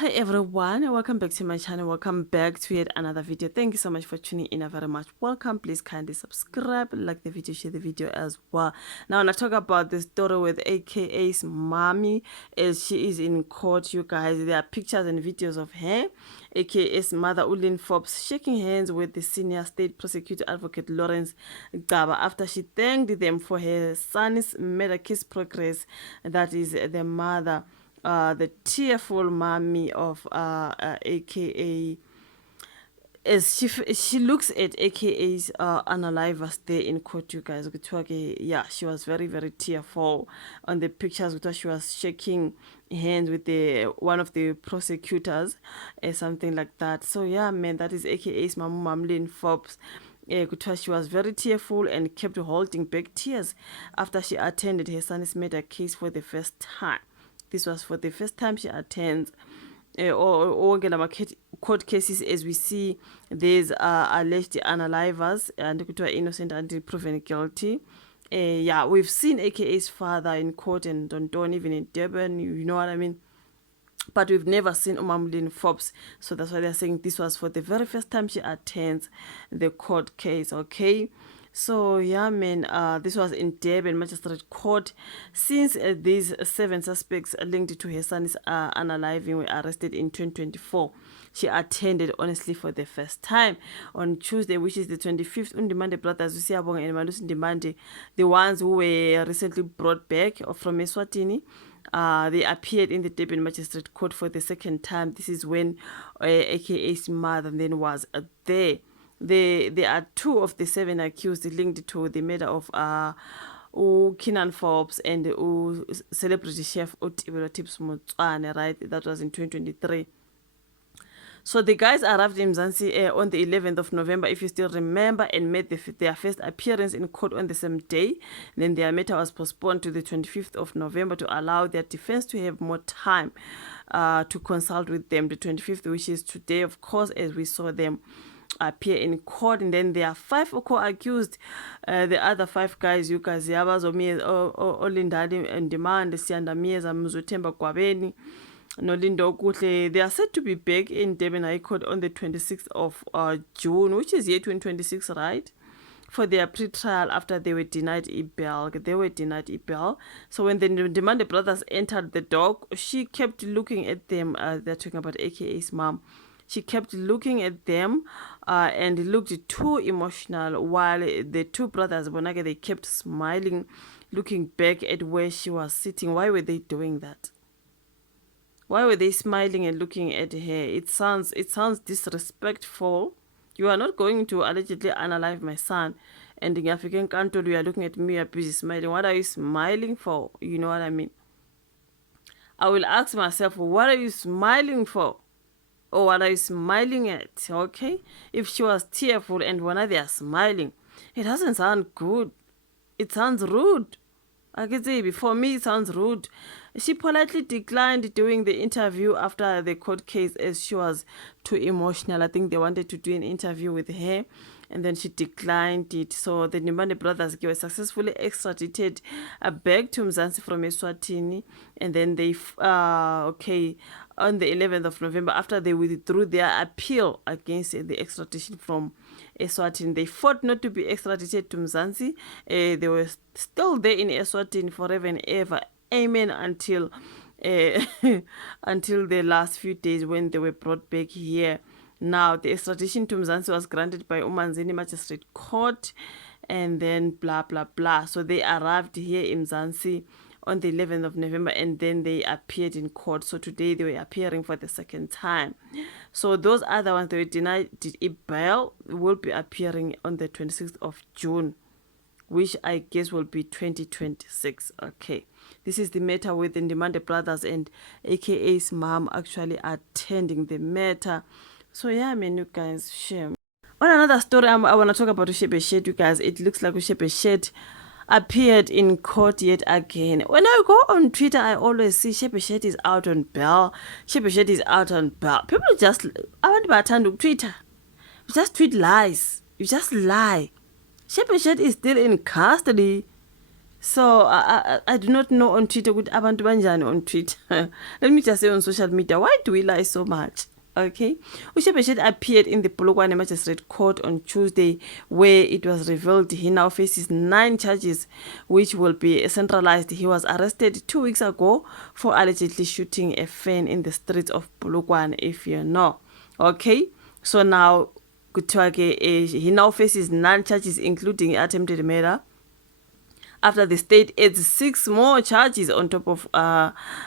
Hi everyone, welcome back to my channel. Welcome back to yet another video. Thank you so much for tuning in. Very much welcome. Please kindly subscribe, like the video, share the video as well. Now, when I talk about the story with AKA's mommy, as she is in court, you guys, there are pictures and videos of her, AKA's mother, Lynn Forbes, shaking hands with the senior state prosecutor advocate Lawrence Gaba after she thanked them for her son's murder case progress. That is the mother, the tearful mommy of AKA, as she looks at AKA's unalivers there in court, you guys. Yeah, she was very, very tearful on the pictures because she was shaking hands with the one of the prosecutors, something like that. So yeah, man, that is AKA's mom, Lynn Forbes. She was very tearful and kept holding back tears after she attended her son's murder case for the first time. This was for the first time she attends or court cases. As we see, there's alleged unalivers and innocent until proven guilty. Yeah, we've seen AKA's father in court and Don even in Durban, you know what I mean? But we've never seen Lynn Forbes. So that's why they're saying this was for the very first time she attends the court case, okay? So yeah, man, this was in Durban Magistrate Court. Since these 7 suspects linked to her son's unaliving were arrested in 2024, she attended honestly for the first time on Tuesday, which is the 25th. Undimande brothers Usiyabonga and Malusi Ndimande, the ones who were recently brought back from Eswatini, they appeared in the Durban Magistrate Court for the second time. This is when AKA's mother then was there. There are 2 of the 7 accused linked to the murder of Lynn Forbes and celebrity chef Otibelo Tips Motswane, right? That was in 2023. So the guys arrived in Mzansi on the 11th of November, if you still remember, and made their first appearance in court on the same day. Then their matter was postponed to the 25th of November to allow their defense to have more time to consult with them. The 25th, which is today, of course, as we saw them appear in court. And then there are 5 co-accused. The other 5 guys, you guys, Olindadi and Demand, Sianda Mieza, Muzutemba Kwabeni, Nolindo Kutle, they are said to be back in Durban High Court on the 26th of June, which is year 2026, right? For their pre-trial after they were denied e-bail. So when the Demanded brothers entered the dock, she kept looking at them. They're talking about AKA's mom. She kept looking at them and looked too emotional, while the 2 brothers, Bonake, they kept smiling, looking back at where she was sitting. Why were they doing that? Why were they smiling and looking at her? It sounds disrespectful. You are not going to allegedly unalive my son, and in African country you are looking at me, you are busy smiling. What are you smiling for? You know what I mean? I will ask myself, what are you smiling for? Or what are you smiling at? Okay? If she was tearful and when they are smiling, it doesn't sound good. It sounds rude. I can say, for me, it sounds rude. She politely declined doing the interview after the court case as she was too emotional. I think they wanted to do an interview with her, and then she declined it. So the Nimbane brothers were successfully extradited back to Mzansi from Eswatini, and then they, on the 11th of November, after they withdrew their appeal against the extradition from Eswatini, they fought not to be extradited to Mzansi. They were still there in Eswatini forever and ever. Amen. Until until the last few days when they were brought back here. Now, the extradition to Mzansi was granted by Umanzini Magistrate Court, and then blah, blah, blah. So they arrived here in Mzansi on the 11th of November, and then they appeared in court. So today they were appearing for the second time. So those other ones that were denied bail will be appearing on the 26th of June, which I guess will be 2026. Okay, this is the matter with the Demanded brothers and AKA's mom actually attending the matter. So yeah, I mean, you guys, shame. On another story, I want to talk about Shebeshkt, you guys. It looks like Shebeshkt appeared in court yet again. When I go on Twitter, I always see Shebeshkt is out on bail. Shebeshkt is out on bail. People just, I want to turn to Twitter. You just tweet lies. You just lie. Shebeshkt is still in custody. So I do not know on Twitter with abantu banjani on Twitter. Let me just say on social media, why do we lie so much? Okay, Shebeshkt appeared in the Polokwane Magistrate Court on Tuesday, where it was revealed he now faces 9 charges, which will be centralized. He was arrested 2 weeks ago for allegedly shooting a fan in the streets of Polokwane, if you know. Okay, so now he now faces 9 charges, including attempted murder, after the state adds 6 more charges on top of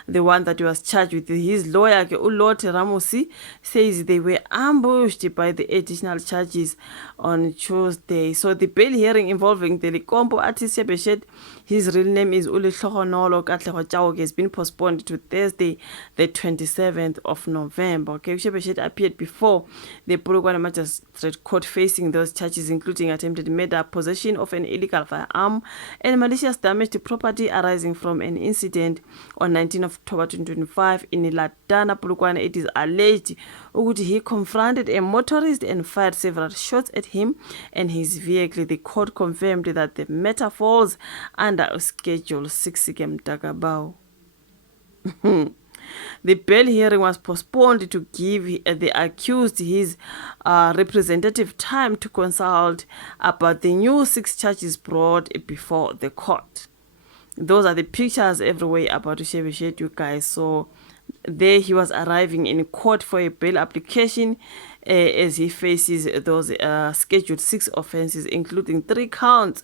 the one that he was charged with. His lawyer, Lord Ramosi, says they were ambushed by the additional charges on Tuesday. So the bail hearing involving the Likombo artist Shebeshkt, his real name is Uli Hlogonolo Katlego Chauke, has been postponed to Thursday, the 27th of November. Okay, Shebeshkt appeared before the Polokwane Magistrate Court facing those charges, including attempted murder, possession of an illegal firearm, and malicious damage to property arising from an incident on 19 October 2025 in Ladana, Polokwane. It is alleged he confronted a motorist and fired several shots at him and his vehicle. The court confirmed that the matter falls under Schedule 6 Mtakabao. The bail hearing was postponed to give the accused his representative time to consult about the new 6 charges brought before the court. Those are the pictures everywhere about Shebeshkt, you guys. So there he was arriving in court for a bail application as he faces those Scheduled 6 offenses, including 3 counts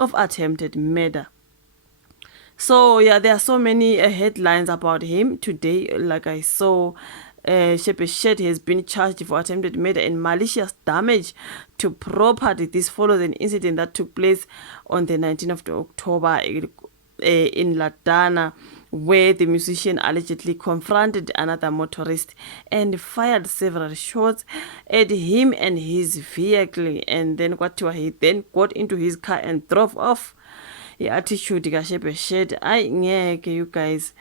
of attempted murder. So yeah, there are so many headlines about him today. Like I saw, Shebeshkt has been charged for attempted murder and malicious damage to property. This follows an incident that took place on the 19th of October in Ladana, where the musician allegedly confronted another motorist and fired several shots at him and his vehicle. And then he then got into his car and drove off. Attitude Shebeshkt, you guys.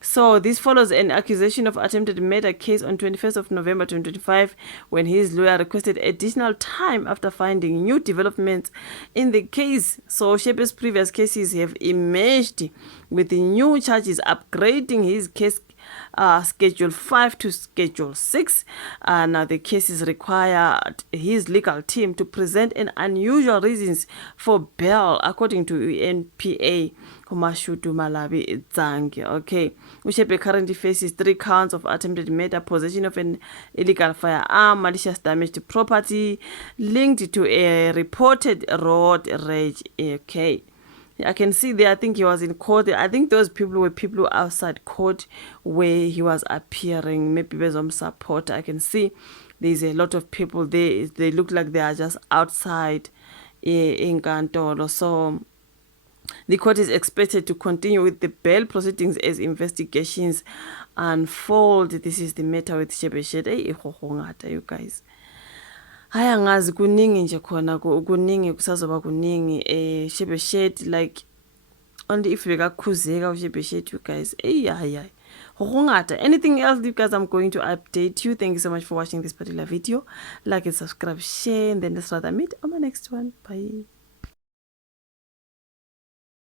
So this follows an accusation of attempted murder case on 21st of November 2025, when his lawyer requested additional time after finding new developments in the case. So Shebesht's previous cases have emerged with the new charges, upgrading his case Schedule 5 to Schedule 6. Now the cases required his legal team to present an unusual reasons for bail, according to UNPA Kumashutu Malawi Zangi. Okay, Shebeshkt currently faces 3 counts of attempted murder, possession of an illegal firearm, malicious damage to property linked to a reported road rage. Okay, I can see there, I think he was in court. I think those people were people outside court where he was appearing, maybe based on support. I can see there's a lot of people there. They look like they are just outside in Kantolo. So the court is expected to continue with the bail proceedings as investigations unfold. This is the matter with Shebeshkt. You guys. Hayi angazi kuningi nje khona kuningi kusazoba kuningi Shebeshkt, like only if bekakhuzeka Shebeshkt, you guys. Hayi anything else, you guys, I'm going to update you. Thank you so much for watching this particular video. Like and subscribe, share, and then let's rather meet on my next one. Bye.